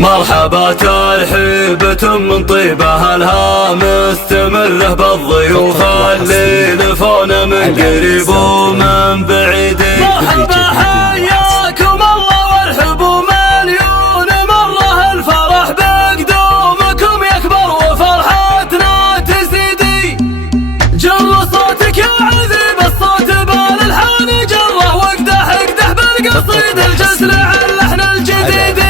مرحبا ترحيبة من طيبها لها مستمرة بالضيوف اللي لفونا من قريب ومن بعيد. مرحبا حياكم الله وارحبوا مليون مرة، الفرح بقدومكم يكبر وفرحتنا تزيدي. جر صوتك يا عذيب الصوت بالالحان جره، واقدح اقدح بالقصيد الجسر على اللحن الجديد.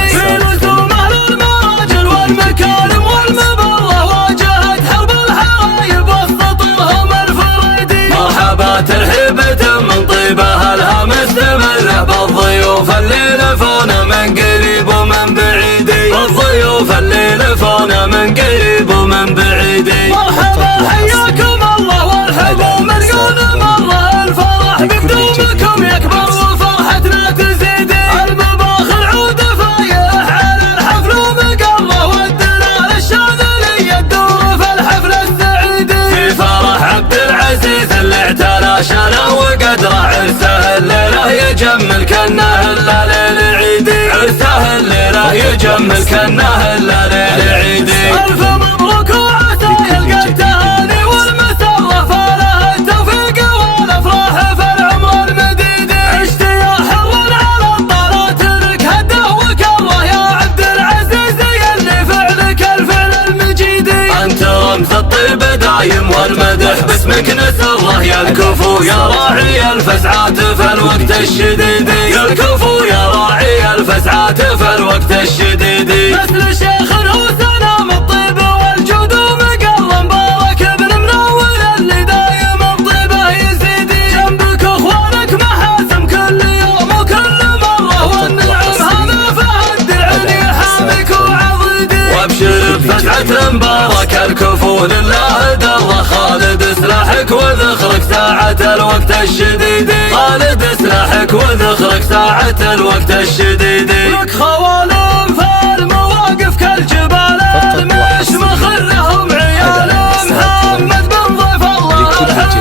المكارم والمبرة واجهت حرب الحرايب وسطهم الفريدي. مرحبا ترحيبة من طيبها لها مستمرة بالضيوف اللي لفونا من قريب ومن بعيد. بالضيوف اللي لفونا من قريب ومن بعيد. مرحبا حياكم الله وارحبوا مليون مرة، الفرح بقدومكم يكبر وفرحتنا تزيد. المباخر عود فايح على الحفل ومقره، والدلال الشاذلي الدور في الحفل السعيدي. في فرح عبد العزيز اللي اعتلى شانه وقدره، عرسه الليله يجمل كانه الا ليل عيدي. عرسه الليله يجمل كانه الا ليل عيدي. الف مبروك وعسى يلقى التهاني والمسره، فله التوفيق والافراح في العمر المديد. عشت يا حر على الطارات لك هده وكره، يا عبد العزيز يلي فعلك الفعل المجيد. انت رمز الطيب دايم والمدح باسمك نسره، يا الكفو يا راعي الفزعات في الوقت الشديد. يا الكفو يا راعي الفزعات في الوقت الشديد. مثل شيخ هو سلام الطيب والجود ومقر مبارك ابن منور اللي دايم بطيبه يزيد. جنبك اخوانك محاسم كل يوم وكل مره، والنعم هذا فهد العلي حاميك وعضيدي. وابشر بفزعة مبارك الكفو لله دره، خالد سلاحك وذخرك ساعة الوقت الشديد. خالد سلاحك وذخرك ساعة الوقت الشديد. لك خوالم في المواقف كالجبال المشمخ لهم عيال محمد بن ضيف الله الحر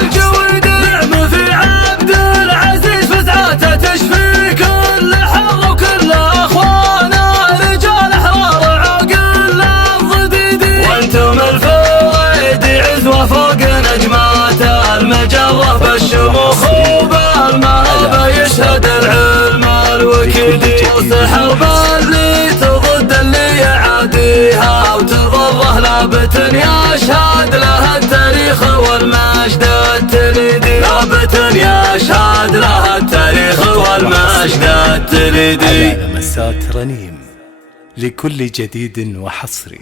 الجويد. نعم في عبد العزيز فزعته تشفي كل حر، وكل اخوانا رجال احرار عاقل الضديد. وانتم الفريدي عزوه فوق نجمات المجره، بالشموخ وبالمهابه يشهد العلم الوكيدي. وسحر باللي تضد اللي يعاديها وتضره، لابت يشهد له التاريخ والمجد التليدي. لابت يشهد له التاريخ والمجد التليدي. على مسات رنيم لكل جديد وحصري.